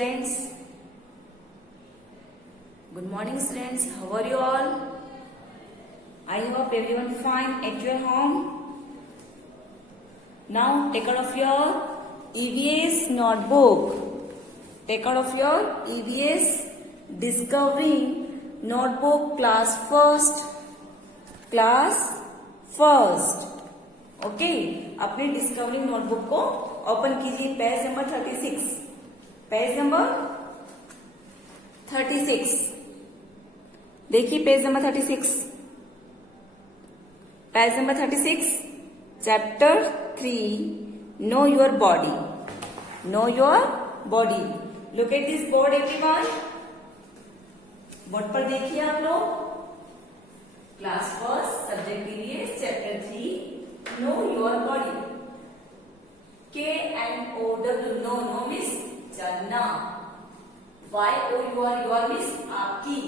students. Good morning students. How are you all? I hope everyone fine at your home. Now take out of your EVS notebook. Take out of your EVS Discovering Notebook class first. Okay अपने discovering notebook को open कीजिए. Page number 36. Page number 36 देखिए. Page number 36. Page number 36 चैप्टर 3 know your body. Know your body. Look at this board everyone. Board पर देखिए आप लोग. Class first subject period chapter 3 know your body. KNOW know. Know means जानना. YOUR means आपकी.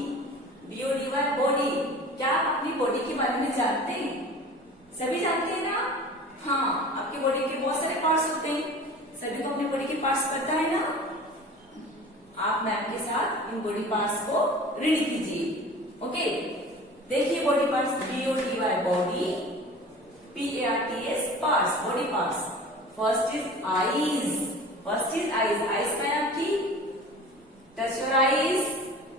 BODY body. क्या आप अपनी बॉडी के बारे में जानते हैं? सभी जानते हैं ना. हाँ, आपकी बॉडी के बहुत सारे पार्ट्स होते हैं. सभी को अपनी बॉडी के पार्ट्स पता है ना. आप मैम के साथ इन बॉडी पार्ट्स को रीड कीजिए. ओके देखिए body parts. BODY body. PARTS parts. Body parts. First is eyes. Eyes का आपकी. Touch your eyes.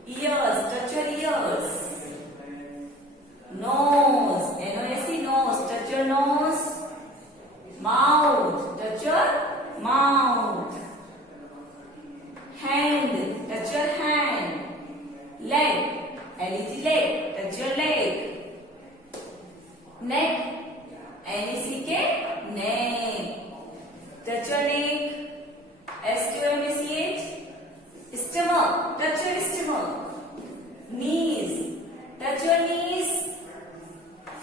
Ears. Touch your ears. Nose. NOSE nose. Touch your nose. Mouth. Touch your mouth. Hand. Touch your hand. Leg. LEG leg. Touch your leg. Neck. NECK neck. Touch your neck. STOMACH stomach. Touch your stomach. Knees. Touch your knees.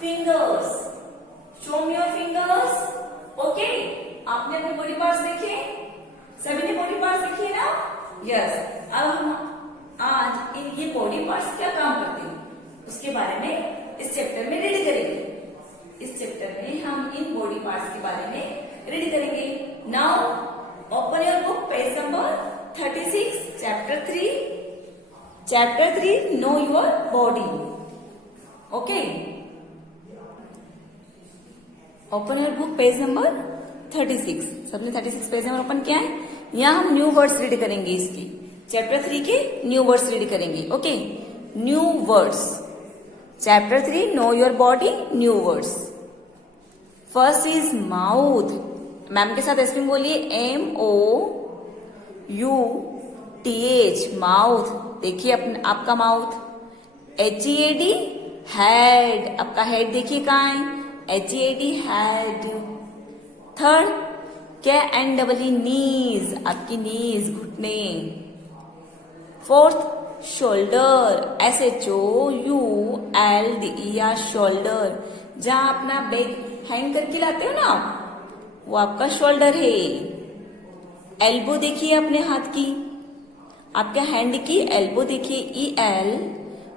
Fingers. Show me your fingers. Okay. आपने अपने body parts देखे? सभी ने body parts देखे ना? Yes. अब हम आज इन ये बॉडी पार्ट्स क्या काम करते हैं उसके बारे में इस चैप्टर में रीड करेंगे. इस चैप्टर में हम इन बॉडी पार्ट्स के बारे में रीड करेंगे. Now open your book. Page number 36 चैप्टर 3 know your body. Okay open your book. Page number 36. सबने 36 पेज नंबर ओपन किया है. यहाँ हम न्यू वर्ड्स रीड करेंगे. इसके चैप्टर 3 के न्यू वर्ड्स रीड करेंगे. Okay new words. Chapter 3 know your body. New words. First is mouth. Ma'am के साथ स्पेलिंग बोलिए. MOUTH mouth. देखिए आपका माउथ. HEAD head. आपका हेड देखिए कहाँ है. HEAD head. थर्ड KNEE नीज. आपकी नीज घुटने. Fourth shoulder. SHOULDER shoulder. जहां अपना बैग हैंग करके लाते हो ना वो आपका शोल्डर है. एल्बो देखिए अपने हाथ की. आपके हैंड की एल्बो देखिए.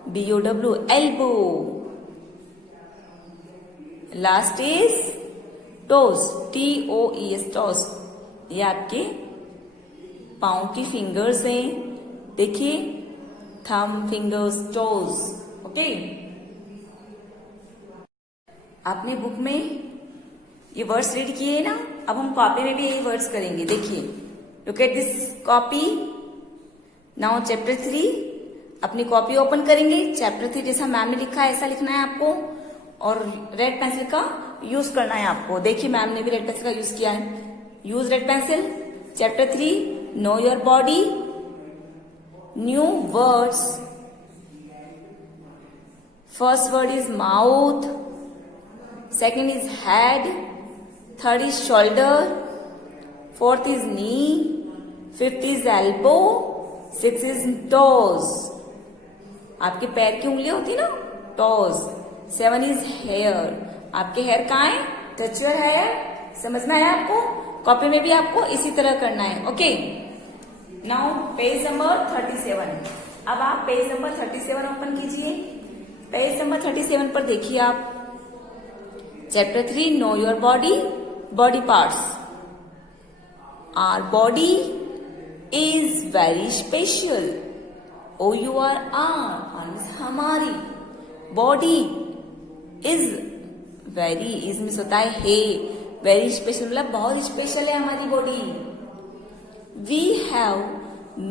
ELBOW elbow. Last is toes. TOES toes. ये आपके पांव की फिंगर्स हैं. देखिए थंब फिंगर्स टोज. ओके आपने बुक में ये वर्ड्स रीड किए ना. अब हम कॉपी में भी यही वर्ड्स करेंगे. देखिए look at this copy. Now chapter 3 अपनी कॉपी ओपन करेंगे. चैप्टर 3 जैसा मैम ने लिखा है ऐसा लिखना है आपको और रेड पेंसिल का यूज करना है आपको. देखिए मैम ने भी रेड पेंसिल का यूज किया है. Use red pencil. Chapter 3 know your body. New words. First word is mouth. Second is head. Third is shoulder. Fourth is knee. Fifth is elbow. Six is toes. आपके पैर की उंगलियां होती ना toes. 7 is hair. आपके hair कहाँ है. Touch your hair. समझ में आया आपको. कॉपी में भी आपको इसी तरह करना है. Okay now page number 37. अब आप पेज नंबर 37 ओपन कीजिए. पेज नंबर 37 पर देखिए आप. Chapter 3 know your body. Body parts. Our body is very special. OUR means हमारी. Body is very is means होता है very special मतलब बहुत स्पेशल है हमारी body. We have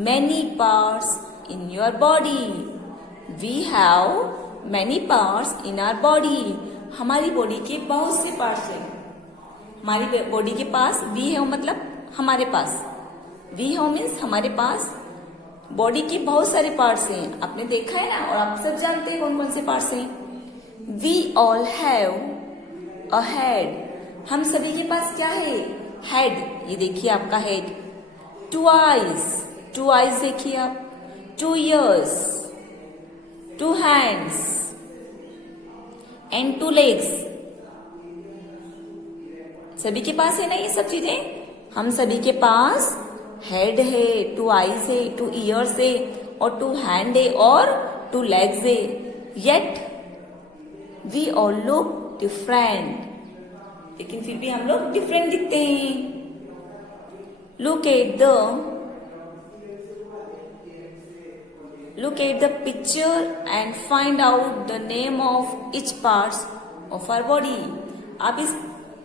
many parts in your body. We have many parts in our body. हमारी body के बहुत से पार्ट्स हैं. हमारी बॉडी के पास वी है मतलब हमारे पास. वी है मीन्स हमारे पास बॉडी के बहुत सारे पार्ट्स हैं. आपने देखा है ना और आप सब जानते हैं कौन कौन से पार्ट्स हैं. We all have a head. हम सभी के पास क्या है? हेड. ये देखिए आपका हेड. टू आईज देखिए आप. 2 ears, 2 hands and 2 legs. सभी के पास है ना ये सब चीजें. हम सभी के पास हेड है, 2 आईज है, 2 ears है और 2 हैंड है और 2 legs है. Yet we all look different. लेकिन फिर भी हम लोग डिफरेंट दिखते हैं. Look at the picture and find out the name of each parts of our body. आप इस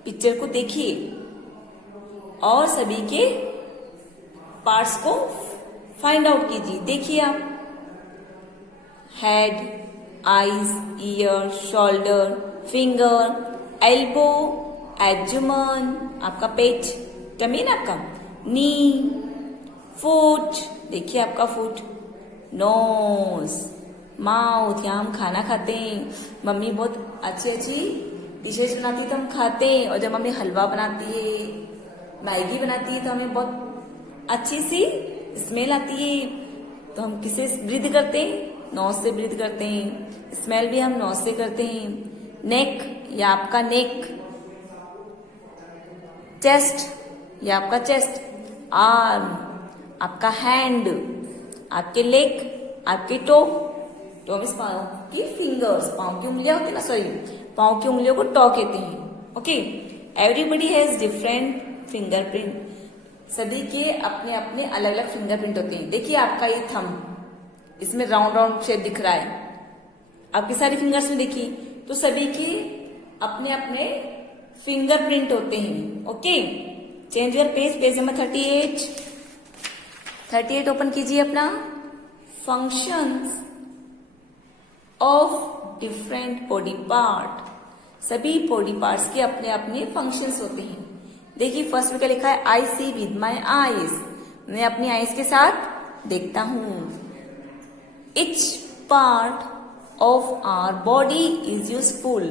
पिक्चर को देखिए और सभी के पार्ट्स को फाइंड आउट कीजिए. देखिए आप. Head, eyes, year, shoulder, finger, elbow, abdomen आपका पेट, टमी ना आपका, नी, फुट देखिए आपका फुट, नोज, माउथ यहाँ हम खाना खाते हैं. मम्मी बहुत अच्छी अच्छी डिशेज बनाती है तो हम खाते हैं. और जब मम्मी हलवा बनाती है, मैगी बनाती है तो हमें बहुत अच्छी सी स्मेल आती है. तो हम किसे ब्रीथ करते हैं? नोज से ब्रीथ करते हैं. स्मेल भी हम नोज से करते हैं. नेक या आपका नेक, चेस्ट या आपका चेस्ट, आर्म आपका हैंड, आपके लेग, आपके टो मीन्स पाँव की फिंगर्स, पाँव की उंगलियां होती है ना, सॉरी पाँव की उंगलियों को टो कहते हैं. Okay. Everybody has different fingerprint. सभी के अपने अपने अलग अलग फिंगरप्रिंट होते हैं. देखिए आपका ये थंब, इसमें राउंड राउंड शेप दिख रहा है. आपके सारे फिंगर्स में देखिए तो सभी के अपने अपने फिंगरप्रिंट होते हैं. Okay. Change your page number 38 open कीजिए अपना. Functions of different body part. सभी बॉडी पार्ट्स के अपने अपने फंक्शंस होते हैं. देखिए फर्स्ट में क्या लिखा है? I see with my eyes. मैं अपनी आईज के साथ देखता हूं. Each part of our body is useful.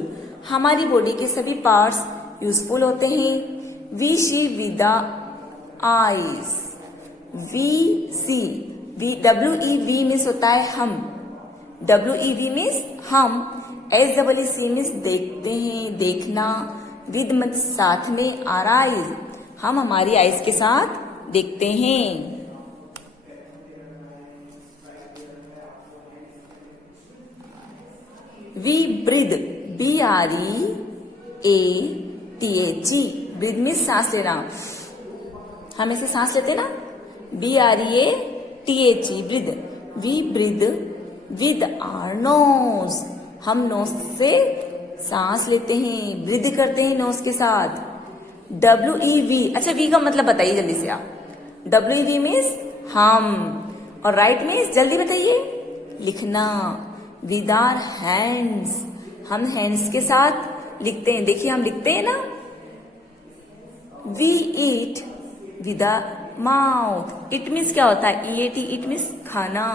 हमारी बॉडी के सभी पार्ट्स यूजफुल होते हैं. We see with the eyes. We see, WEV means होता है हम. WEV मीन्स हम. SEEC मीन्स देखते हैं, देखना. विद मत साथ में, आर आईज हम हमारी आईज के साथ देखते हैं. We breathe, BREATHE. Breathe means सांस लेना. हम ऐसे सांस लेते ना, BREATHE breathe. We breathe with our nose. हम नोज से सांस लेते हैं, ब्रीद करते हैं नोज के साथ. WEV, अच्छा वी का मतलब बताइए जल्दी से आप. WEV मीन्स हम और राइट मीन्स जल्दी बताइए. लिखना. With our hands. हम हैंड्स के साथ लिखते हैं. देखिए हम लिखते हैं ना. We eat with mouth. It means क्या होता है? EAT. इट मीन्स खाना.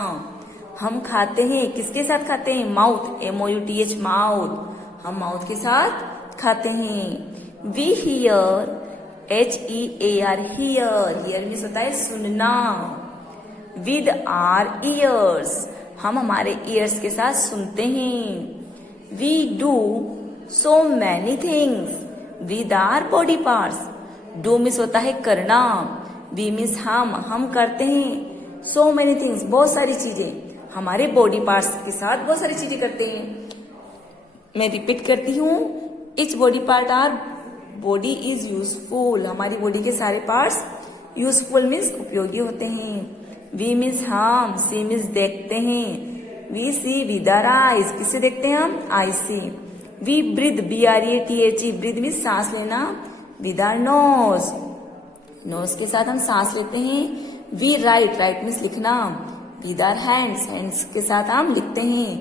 हम खाते हैं किसके साथ खाते हैं? Mouth, MOUTH mouth. हम माउथ के साथ खाते हैं. We hear, HEAR hear. Hear means होता है सुनना. With our ears. हम हमारे ईयर्स के साथ सुनते हैं. We do so many things with our body parts. Do means होता है करना. वी मीन्स हम करते हैं. सो मेनी थिंग्स बहुत सारी चीजें. हमारे बॉडी पार्ट्स के साथ बहुत सारी चीजें करते हैं. मैं रिपीट करती हूँ. Etch body part our body is useful. हमारी बॉडी के सारे पार्ट्स यूजफुल मीन्स उपयोगी होते हैं। वी मीन्स हम, सी मीन्स देखते हैं। We see with our eyes, किससे देखते हैं हम? I see. We breathe, BREATH, breathe means सांस लेना, विद आवर नोज, नोज के साथ हम सांस लेते हैं। वी राइट, राइट मीन्स लिखना, विद आवर हैंड्स, हैंड्स के साथ हम लिखते हैं।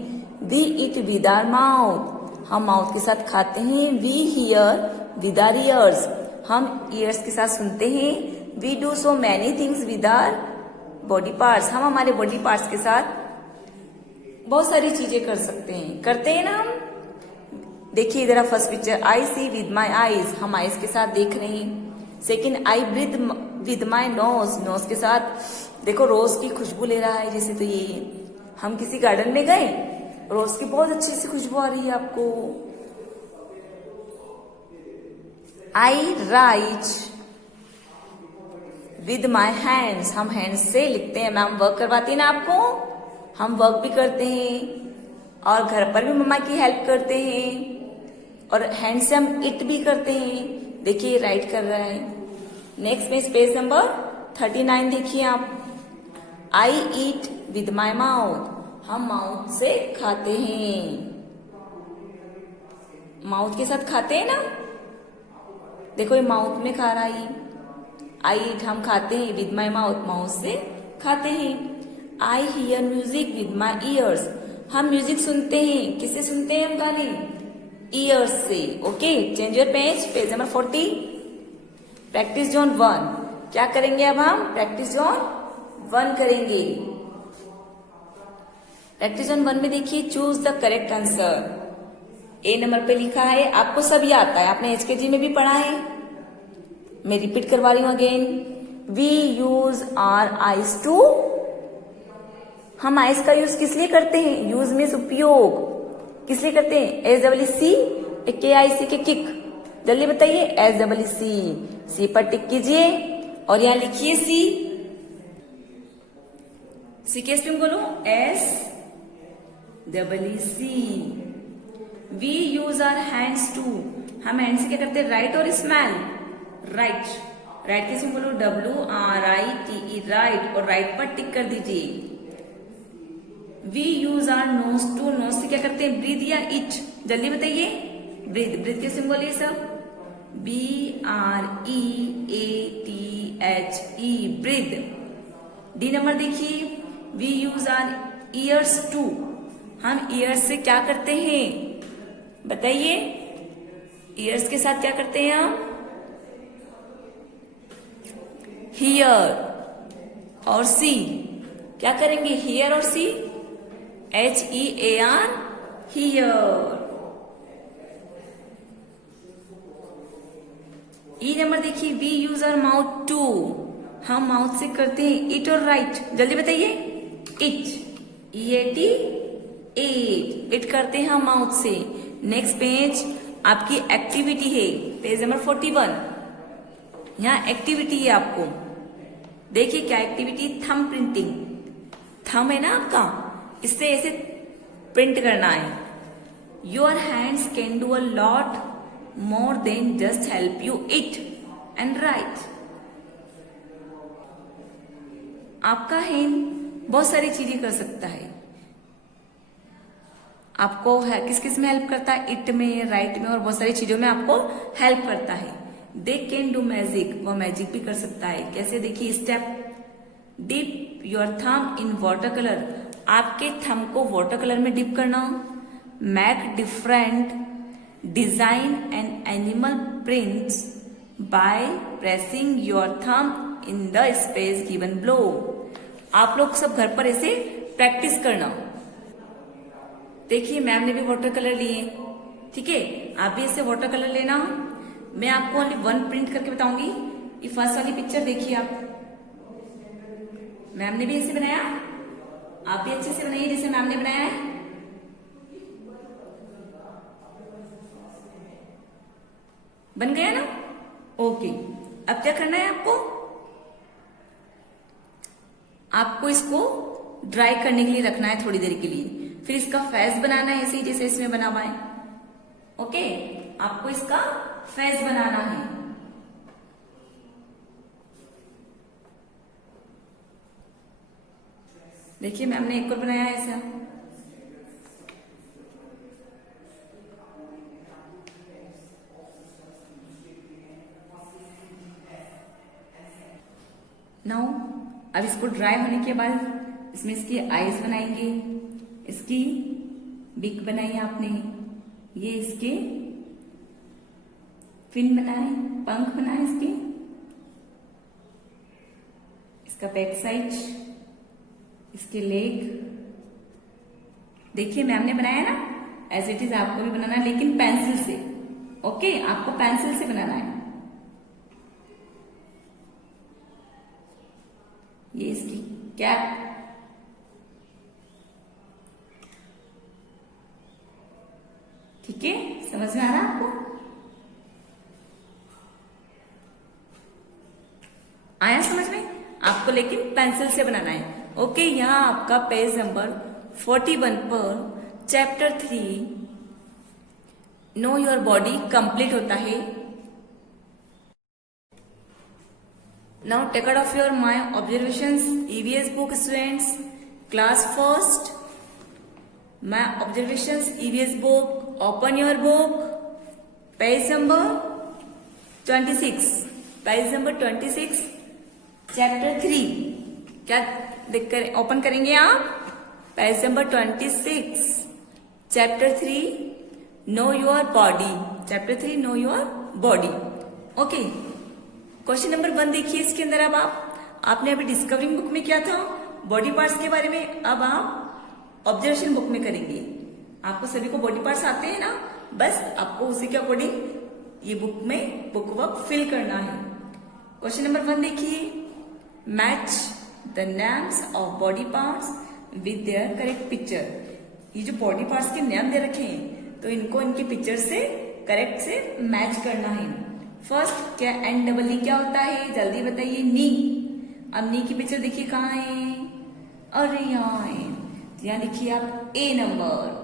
We eat with our mouth, हम माउथ के साथ खाते हैं। We hear with our ears, हम ईयर्स के साथ सुनते हैं। We do so many things with our body parts, हम हमारे बॉडी पार्ट्स के साथ बहुत सारी चीजें कर सकते हैं, करते हैं ना हम। देखिए इधर first picture, I see with my eyes, हम आईज के साथ देख रहे हैं। Second, I breathe with my nose, nose के साथ देखो रोज की खुशबू ले रहा है जैसे। तो ये हम किसी गार्डन में गए, रोज की बहुत अच्छी सी खुशबू आ रही है आपको। आई राइट विद माई हैंड्स, हम हैंड्स से लिखते हैं। मैम वर्क करवाती है ना आपको, हम वर्क भी करते हैं और घर पर भी मम्मा की हेल्प करते हैं, और हैंड से हम इट भी करते हैं। देखिए राइट कर रहा है। नेक्स्ट में पेज नंबर 39 देखिए आप। आई ईट विद माई माउथ, हम माउथ से खाते हैं, माउथ के साथ खाते हैं ना। देखो ये माउथ में खा रहा है। आई ईट हम खाते हैं, विद माई माउथ, माउथ से खाते हैं। I hear music with my years, हम म्यूजिक सुनते हैं, किससे सुनते हैं हम गाने? ईयर्स से। Okay, change your page, page number 40। Practice zone 1, क्या करेंगे अब हम? प्रैक्टिस जोन 1 करेंगे। प्रैक्टिस जोन 1 में देखिए, choose the correct answer. A number पे लिखा है, आपको सब ये आता है, आपने HKG में भी पढ़ा है, मैं रिपीट करवा रही हूं again. We use our eyes to, हम आइज का यूज किस लिए करते हैं? यूज मीन्स उपयोग, किस लिए करते हैं? SEE, KIC के किक, जल्दी बताइए। SEE, सी पर टिक कीजिए और यहां लिखिए सी के स्पेलिंग बोलो, SEEC। We use our hands to, हम हैंड से क्या करते हैं? राइट और स्मेल, राइट, राइट के स्पेलिंग बोलो, WRITE, राइट, और राइट पर टिक कर दीजिए। We use our nose to, nose से क्या करते हैं? ब्रीथ या इट, जल्दी बताइए। ब्रीथ, ब्रीथ के सिंबल ये सब, BREATHE, ब्रीथ। डी नंबर देखिए, we use our ears to, हम ईयर्स से क्या करते हैं? बताइए, ईयर्स के साथ क्या करते हैं हम? हियर और सी, क्या करेंगे? हियर और see, HEAR, hear. E number देखिए, we use our mouth to, हम माउथ से करते हैं इट और राइट, जल्दी बताइए। इट, EAT, एट, इट करते हैं हम माउथ से। नेक्स्ट पेज आपकी एक्टिविटी है, पेज नंबर 41। यहाँ एक्टिविटी है आपको, देखिए क्या एक्टिविटी? थंब प्रिंटिंग, थंब है ना आपका, इससे ऐसे प्रिंट करना है। Your hands can do a lot more than just help you it and right. आपका हैंड बहुत सारी चीजें कर सकता है। आपको किस किस में हेल्प करता है? इट में, राइट में और बहुत सारी चीजों में आपको हेल्प करता है। दे कैन डू मैजिक, वो मैजिक भी कर सकता है। कैसे? देखिए step, dip your thumb in water colour, आपके थंब को वाटर कलर में डिप करना। Make different design and animal prints by pressing your thumb in the space given below. आप लोग सब घर पर ऐसे प्रैक्टिस करना। देखिए मैम ने भी वाटर कलर लिए, ठीक है, आप भी ऐसे वाटर कलर लेना। मैं आपको ओनली 1 प्रिंट करके बताऊंगी। ये फर्स्ट वाली पिक्चर देखिए आप, मैम ने भी ऐसे बनाया, आप भी अच्छे से बनाइए जैसे मैम ने बनाया है। बन गया ना? ओके, अब क्या करना है आपको? आपको इसको ड्राई करने के लिए रखना है थोड़ी देर के लिए, फिर इसका फेस बनाना है ऐसे ही जैसे इसमें बना हुआ है। ओके, आपको इसका फेस बनाना है। देखिए मैम ने एक और बनाया है ऐसा। नाउ अब इसको ड्राई होने के बाद इसमें इसकी आईज बनाएंगे, इसकी बिग बनाई आपने, ये इसके फिन बनाए, पंख बनाए इसके, इसका बैक साइड, इसके लेग। देखिए मैम ने बनाया ना, एज इट इज आपको भी बनाना है लेकिन पेंसिल से। ओके, आपको पेंसिल से बनाना है। ये इसकी कैप, ठीक है, समझ में आ रहा है आपको? आया समझ में? आपको लेकिन पेंसिल से बनाना है। ओके, यहाँ आपका पेज नंबर 41 पर chapter 3 know your body complete होता है। Now take out of your my observations EVS book students, class first, my observations EVS book, open your book, page number 26, page number 26, chapter 3। क्या देख कर open करेंगे आप? Page number 26, chapter 3 know your body, chapter 3 know your body. Okay, question number 1 देखिए इसके अंदर। अब आपने अभी डिस्कवरिंग बुक में क्या था, बॉडी पार्ट्स के बारे में, अब आप ऑब्जर्वेशन बुक में करेंगे। आपको सभी को बॉडी पार्ट्स आते हैं ना, बस आपको उसी के अकॉर्डिंग ये बुक में बुक वर्क फिल करना है। क्वेश्चन नंबर 1 देखिए, match the names of body parts with their correct picture. ये जो बॉडी पार्ट्स के नाम दे रखे हैं तो इनको इनकी पिक्चर से करेक्ट से मैच करना है। फर्स्ट क्या NEE क्या होता है, जल्दी बताइए। नी। अब नी की पिक्चर देखिए कहाँ है, अरे यहाँ है, यहाँ लिखिए आप A number.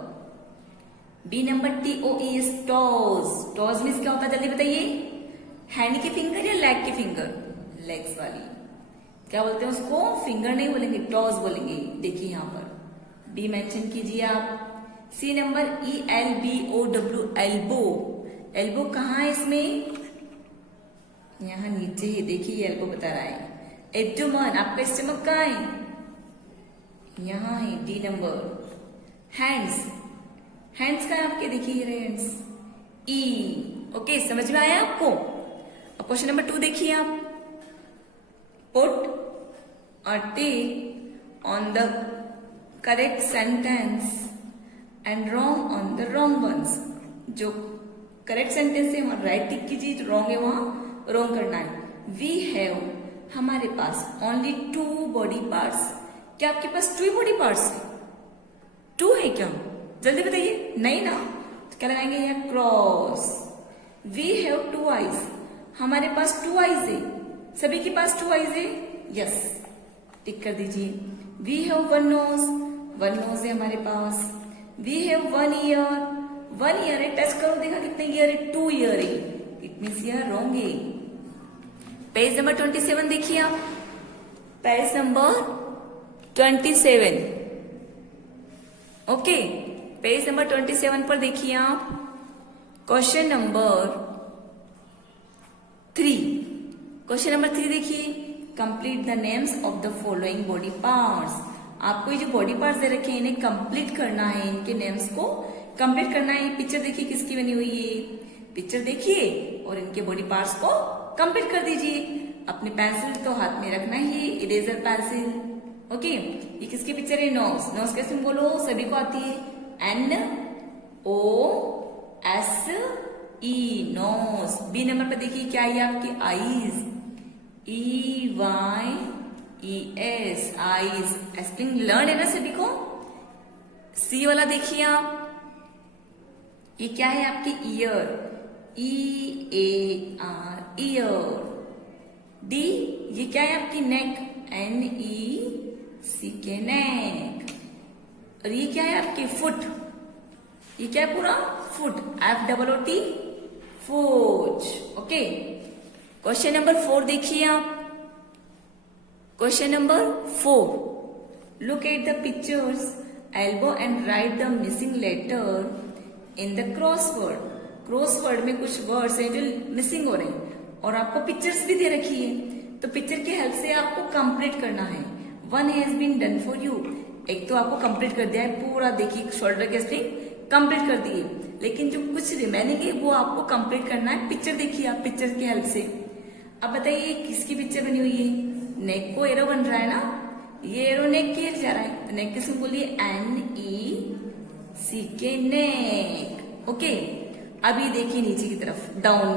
B number TOES, toes. Toes means क्या होता है, जल्दी बताइए। हैंड की फिंगर या लेग की फिंगर? लेग्स वाली। क्या बोलते हैं उसको? फिंगर नहीं बोलेंगे, टॉज बोलेंगे। देखिए यहाँ पर B मेंशन कीजिए आप। C number ELBOW, elbow. Elbow कहाँ है इसमें? यहाँ नीचे ही, देखिए एल्बो बता रहा है। एब्डोमेन, आपका स्टमक कहाँ है? यहाँ है, D नंबर। हैंड्स, हैंड्स कहाँ है आपके? देखिए हैंड्स, E। ओके, समझ में आया आपको? अब क्वेश्चन नंबर 2 देखिए आप। Put a tick on the correct sentence and wrong on the wrong ones। जो करेक्ट सेंटेंस है वहां राइट टिक कीजिए, जो रॉन्ग है वहां रॉन्ग करना है। वी हैव, हमारे पास ओनली 2 बॉडी पार्ट्स। क्या आपके पास 2 बॉडी पार्ट्स है? 2 है क्या? जल्दी बताइए। नहीं ना, तो क्या लगाएंगे यहाँ? क्रॉस। वी हैव 2 आईज, हमारे पास 2 आईज है। सभी के पास 2 आईज है? यस, टिक कर दीजिए। वी हैव 1 नोज, 1 नोज है हमारे पास। वी हैव 1 ईयर, 1 ईयर है। टच करो, देखा कितने ईयर है? 2 ईयर है। इट मीन्स यह रॉन्ग है। पेज नंबर 27 देखिए आप। Page number 27। Okay, page number 27 पर देखिए आप। Question number 3। क्वेश्चन नंबर 3 देखिए, complete the names of the following body parts. आपको ये जो बॉडी पार्ट्स दे रखे हैं इन्हें कंप्लीट करना है, इनके नेम्स को कंप्लीट करना है। पिक्चर देखिए किसकी बनी हुई है, पिक्चर देखिए और इनके बॉडी पार्ट्स को कंप्लीट कर दीजिए। अपनी पेंसिल तो हाथ में रखना ही, इरेजर पेंसिल। ओके, ये किसकी पिक्चर है? नोज। नोज कैसे बोलो, सभी को आती है, NOSE, नोज। बी नंबर पर देखिए क्या है आपकी? Eyes, EYES, eyes. Spelling learn है ना सभी को? सी वाला देखिए आप, ये क्या है आपकी? Year, EAR, year. डी, ये क्या है आपकी? नेक, NECK, नेक। और ये क्या है आपकी? फुट, ये क्या है पूरा? Foot, FOOT, foot. Okay, question number 4 देखिए आप। Question number 4, Look at the pictures, elbow and write the missing letter in the crossword. Crossword में कुछ वर्ड्स हैं जो मिसिंग हो रहे हैं और आपको पिक्चर्स भी दे रखी है, तो पिक्चर की हेल्प से आपको कंप्लीट करना है. One has been done for you. एक तो आपको कंप्लीट कर दिया है पूरा, देखिए शोल्डर के स्प्रिंग कंप्लीट कर दिए, लेकिन जो कुछ रिमेनिंग है वो आपको कंप्लीट करना है. पिक्चर देखिए आप पिक्चर की हेल्प से. अब बताइए किसकी पिक्चर बनी हुई है? नेक को एरो बन रहा है ना, ये एरो नेक की जा रहा है, तो नेक किसको बोलिए? NECK नेक. ओके, अभी देखिए नीचे की तरफ, डाउन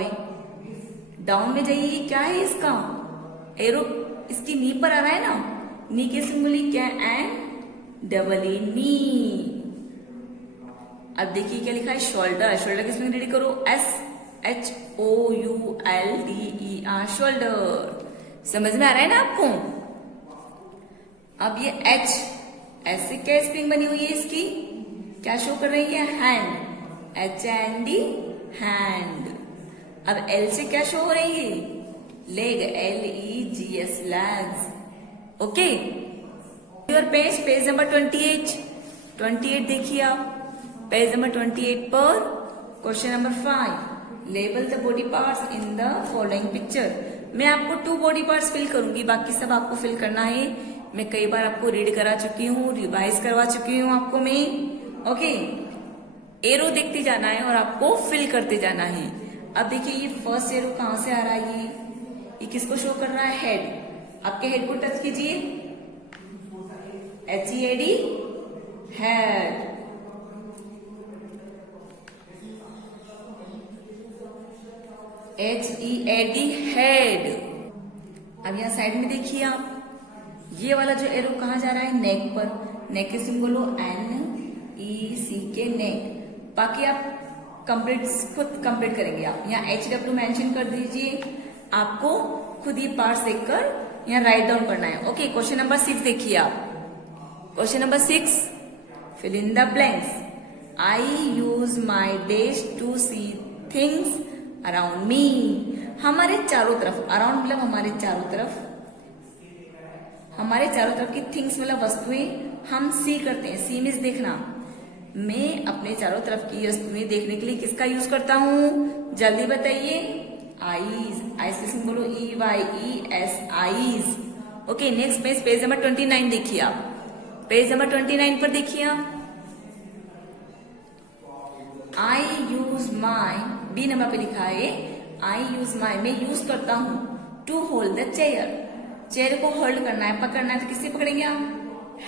में जाइए. ये क्या है? इसका एरो इसकी नी पर आ रहा है ना, नी के सिंबली क्या है? NEE नी. अब देखिए क्या लिखा है? शोल्डर. शोल्डर किस में रेडी करो? SHOULDER shoulder. समझ में आ रहा है ना आपको? अब ये H, ऐसे क्या स्प्रिंग बनी हुई है इसकी? क्या शो कर रही है? हैंड. HAND hand. अब L से क्या शो हो रही है? Leg. LEGS legs. Okay, your page number 28 देखिए आप. पेज नंबर 28 पर question number 5, label the body parts in the following picture. मैं आपको 2 बॉडी पार्ट्स फिल करूंगी, बाकी सब आपको फिल करना है. मैं कई बार आपको रीड करा चुकी हूँ, रिवाइज करवा चुकी हूँ आपको मैं. ओके, एरो देखते जाना है और आपको फिल करते जाना है. अब देखिए ये फर्स्ट एरो कहां से आ रहा है? ये किसको शो कर रहा है? हेड. आपके हेड को टच कीजिए. HEAD head. HEAD head. अब यहाँ साइड में देखिए आप, ये वाला जो एरो कहाँ जा रहा है? नेक पर. नेक के सिंबल हो NECK नेक. बाकी आप खुद कंप्लीट करेंगे. आप यहाँ HW मेंशन कर दीजिए. आपको खुद ये पार्ट्स देखकर यहाँ राइट डाउन करना है. ओके, क्वेश्चन नंबर 6 देखिए आप. Question number 6, fill in the blanks. I use my dash to see things around me. हमारे चारों तरफ, अराउंड मतलब हमारे चारों तरफ की थिंग्स मतलब वस्तुएं हम सी करते हैं. सी मीन्स देखना. मैं अपने चारों तरफ की वस्तुएं देखने के लिए किसका यूज करता हूँ? जल्दी बताइए. आईज. आईज किसको बोलो? EYES eyes. Okay, next page number 29 देखिए आप. पेज नंबर 29 पर देखिए आप. I use my, B number पे लिखा है I use my, मैं यूज करता हूँ to hold the chair. Chair को होल्ड करना है, पकड़ना है, तो किससे पकड़ेंगे आप?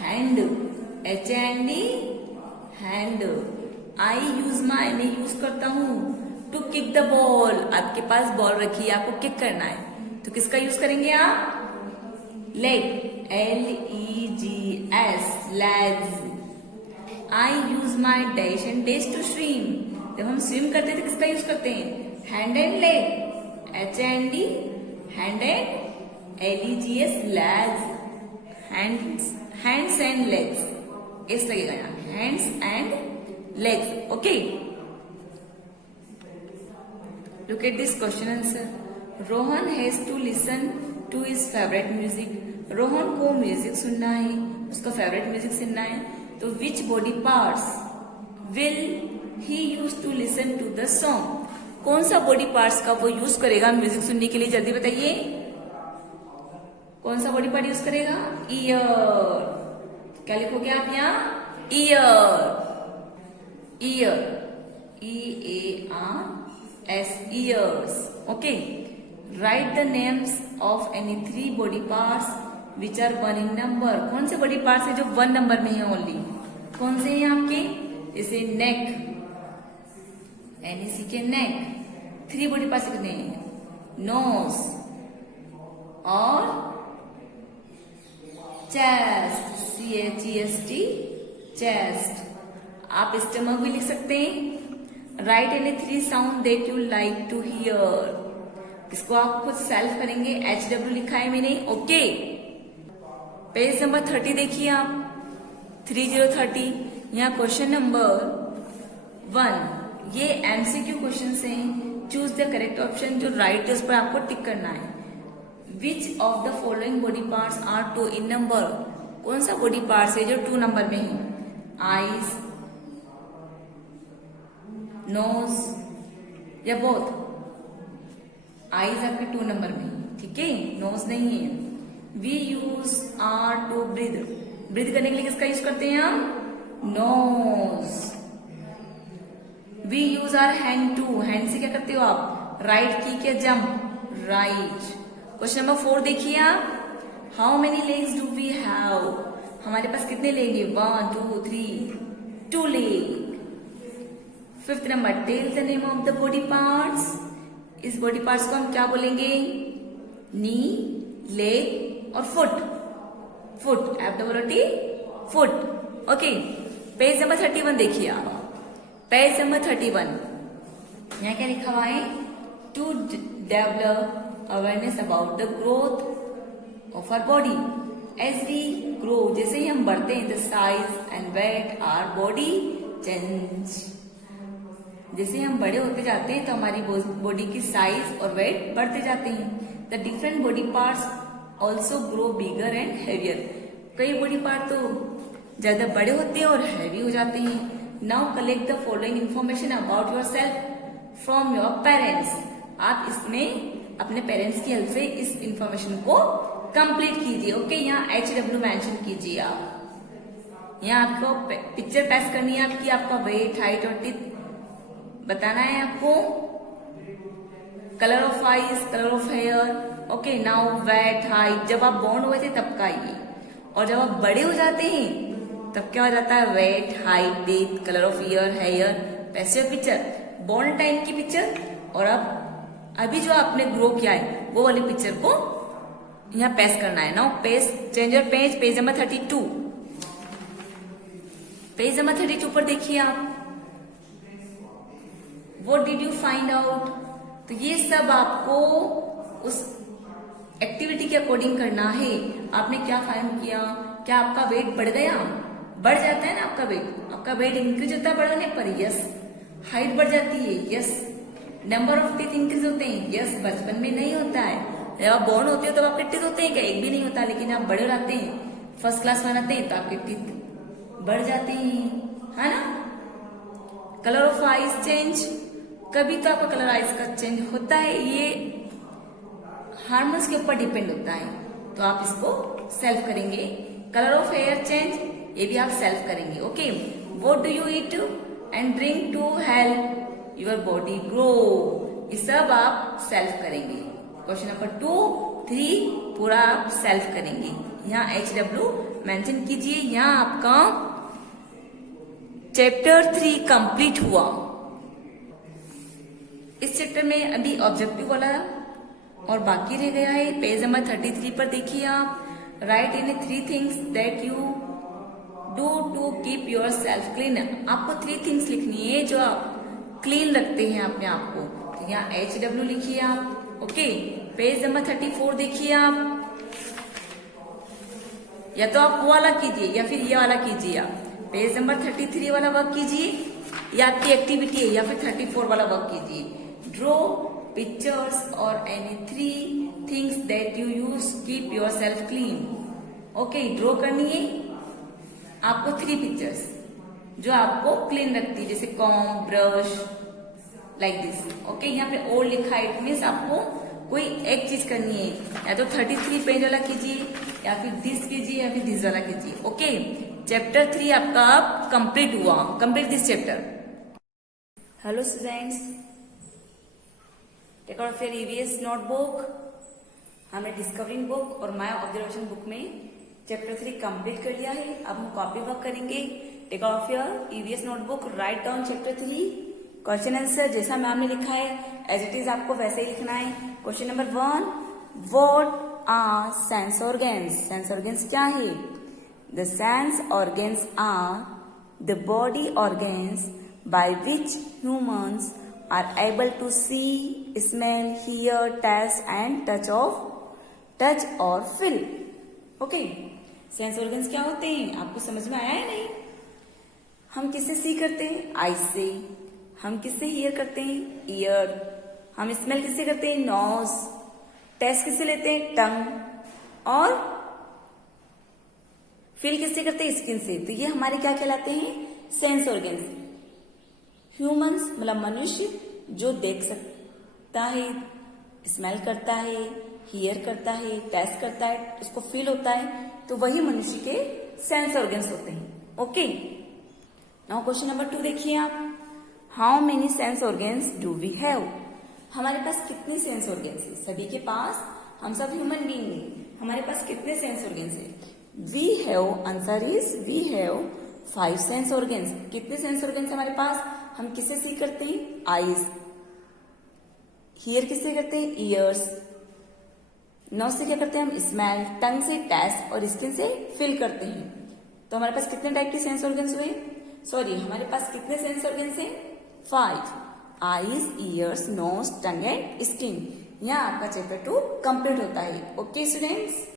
Hand. HAND hand. I use my, मैं यूज करता हूँ टू किक द बॉल. आपके पास बॉल रखी है, आपको किक करना है, तो किसका यूज करेंगे आप? Leg. LEGS legs. I use my dash and dash to swim. जब हम स्विम करते हैं तो किसका यूज करते हैं? Hand and leg. HAND hand and LEGS legs. Hands and legs. S लगेगा यहाँ, hands and legs. Okay, look at this question answer. Rohan has to listen to his favourite music. Rohan को म्यूजिक सुनना है, उसका फेवरेट म्यूजिक सुनना है, तो which body parts will he use to listen to the song. कौन सा बॉडी पार्ट्स का वो यूज करेगा म्यूजिक सुनने के लिए? जल्दी बताइए. कौन सा बॉडी पार्ट यूज करेगा? ईयर. क्या लिखोगे आप यहाँ? Ear. Ear. EARS ears. Okay, write the names of any 3 body parts which are 1 in number. कौन से बॉडी पार्ट्स है जो 1 नंबर में है ओनली? कौन से हैं आपके? जैसे neck. NECK neck. 3 body parts कितने हैं? नोज और चेस्ट. CHEST chest. आप स्टमक भी लिख सकते हैं. Write any 3 sound that you like to hear. इसको आप खुद सेल्फ करेंगे. HW लिखा है मैंने. ओके, पेज नंबर 30 देखिए आप. 3030. यहाँ क्वेश्चन नंबर 1, ये MCQ क्वेश्चन हैं. Choose the correct option. जो राइट है उस पर आपको टिक करना है. Which of the following body parts are 2 in number. कौन सा बॉडी पार्ट है जो 2 नंबर में है? आईज, नोज या बोथ? आईज आपके 2 नंबर में, ठीक है, नोज नहीं है। We use our to breathe, breathe करने के लिए किसका यूज करते हैं हम? Nose. We use our hand to, hand से क्या करते हो आप? राइट की क्या जंप? राइट। क्वेश्चन नंबर 4 देखिए आप, how many legs do we have? हमारे पास कितने लेग है? 1 2 3, 2 leg. 5th number, tell the name of the body parts. इस बॉडी पार्ट्स को हम क्या बोलेंगे? नी, लेग और foot. Foot, F-O-O-T, foot. Okay, page number 31 देखिए आप। पेज नंबर 31, यहाँ क्या लिखा हुआ है? To develop awareness about the growth of our body as we grow, जैसे ही हम बढ़ते हैं, the size and weight our body change. जैसे हम बड़े होते जाते हैं तो हमारी बॉडी की साइज और वेट बढ़ते जाते हैं। The different body parts also grow bigger and heavier. कई बॉडी पार्ट तो ज्यादा बड़े होते हैं और हैवी हो जाते हैं। Now collect the following information about your self from your parents. आप इसमें अपने पेरेंट्स की हेल्प से इस इंफॉर्मेशन को कंप्लीट कीजिए। ओके, यहाँ HW मेंशन कीजिए आप। यहाँ आपको पिक्चर पास करनी है आपकी, आपका वेट, हाइट और टीथ बताना है आपको। Colour of eyes, colour of hair. Okay, now weight, height, जब आप बॉर्न हुए थे तब का ये, और जब आप बड़े हो जाते हैं तब क्या हो जाता है? Weight, height, teeth, colour of ear, hair, पैसे पिक्चर, बॉर्न टाइम की पिक्चर, और अब अभी जो आपने ग्रो किया है वो वाली पिक्चर को यहाँ पेस्ट करना है। Now page, change your page, page number 32। Page number 32 पर देखिए आप, What did you find out? तो ये सब आपको उस एक्टिविटी के अकॉर्डिंग करना है। आपने क्या फाइंड किया? क्या आपका वेट बढ़ गया? बढ़ जाता है ना आपका वेट, आपका वेट इंक्रीज होता है बढ़ने पर, यस। हाइट बढ़ जाती है, yes. Number of teeth increase होते हैं, यस। बचपन में नहीं होता है, जब आप बॉर्न होते हो तब आपके टीथ होते हैं क्या? एक भी नहीं होता। लेकिन आप बड़े रहते हैं, फर्स्ट क्लास में आते हैं तो आपके टीथ बढ़ जाते हैं, है ना। कलर ऑफ आईज चेंज, कभी तो आपका कलर आईज का चेंज होता है, ये हार्मोन्स के ऊपर डिपेंड होता है, तो आप इसको सेल्फ करेंगे। कलर ऑफ हेयर चेंज, ये भी आप सेल्फ करेंगे। Okay, what do you eat and drink to help your body grow, ये सब आप सेल्फ करेंगे। क्वेश्चन नंबर 2, 3 पूरा आप सेल्फ करेंगे। यहाँ HW मेंशन कीजिए। यहाँ आपका चैप्टर 3 कंप्लीट हुआ। इस चैप्टर में अभी ऑब्जेक्टिव वाला और बाकी रह गया है। पेज नंबर 33 पर देखिए आप, write in 3 things that you do to keep yourself clean. आपको 3 थिंग्स लिखनी है जो आप क्लीन रखते हैं अपने आप को। तो यहाँ HW लिखिए आप। ओके, पेज नंबर 34 देखिए आप, या तो आप वो वाला कीजिए या फिर ये वाला कीजिए। आप पेज नंबर 33 वाला वर्क कीजिए, या आपकी एक्टिविटी है, या फिर 34 वाला वर्क कीजिए। ड्रॉ पिक्चर्स और any 3 things that you use keep yourself clean. Okay, draw करनी है आपको 3 पिक्चर्स जो आपको क्लीन रखती है, जैसे comb, brush, like this. Okay, यहाँ पे और लिखा है, इट मीन्स आपको कोई एक चीज करनी है, या तो 33 पेज वाला कीजिए, या फिर दिस कीजिए, या फिर दिस वाला कीजिए। ओके, चैप्टर 3 आपका कंप्लीट हुआ। Complete this chapter. Hello students, take out your EVS notebook. हमने डिस्कवरिंग बुक और माय ऑब्जर्वेशन बुक में चैप्टर 3 कंप्लीट कर लिया है। अब हम कॉपी वर्क करेंगे। Take out your EVS notebook, write down chapter 3 question answer जैसा मैम ने लिखा है एज इट इज आपको वैसे ही लिखना है। Question number 1, what are sense organs? Sense organs क्या है? The sense organs are the body organs by which humans are able to see, smell, hear, taste and touch or feel. Okay, sense organs क्या होते हैं आपको समझ में आया है? नहीं, हम किससे सी करते हैं? आईज से। हम किससे हियर करते हैं? ईयर। हम स्मेल किससे करते हैं? नोज। टेस्ट किससे लेते हैं? टंग। और फील किससे करते हैं? स्किन से। तो ये हमारे क्या कहलाते हैं? Sense organs. ह्यूमंस मतलब मनुष्य जो देख सकता है, स्मेल करता है, हियर करता है, टेस्ट करता है, उसको फील होता है, तो वही मनुष्य के सेंस ऑर्गन्स होते हैं। ओके, नाउ क्वेश्चन नंबर 2 देखिए आप। How many sense organs do we have? हमारे पास कितने सेंस ऑर्गन्स है? सभी के पास, हम सब ह्यूमन बीइंग हैं, हमारे पास कितने सेंस ऑर्गन्स है? We have, answer is we have 5 sense organs. कितने सेंस ऑर्गन्स हमारे पास? हम किससे सी करते हैं? आईज। हियर किससे करते हैं? ईयर्स। नोज से क्या करते हैं हम? स्मेल। टंग से टेस्ट और स्किन से फील करते हैं। तो हमारे पास कितने टाइप के सेंस ऑर्गन्स हुए? सॉरी, हमारे पास कितने सेंस ऑर्गन्स हैं? 5। Eyes, ears, nose, tongue and skin. यहाँ आपका चैप्टर 2 कंप्लीट होता है। Okay students.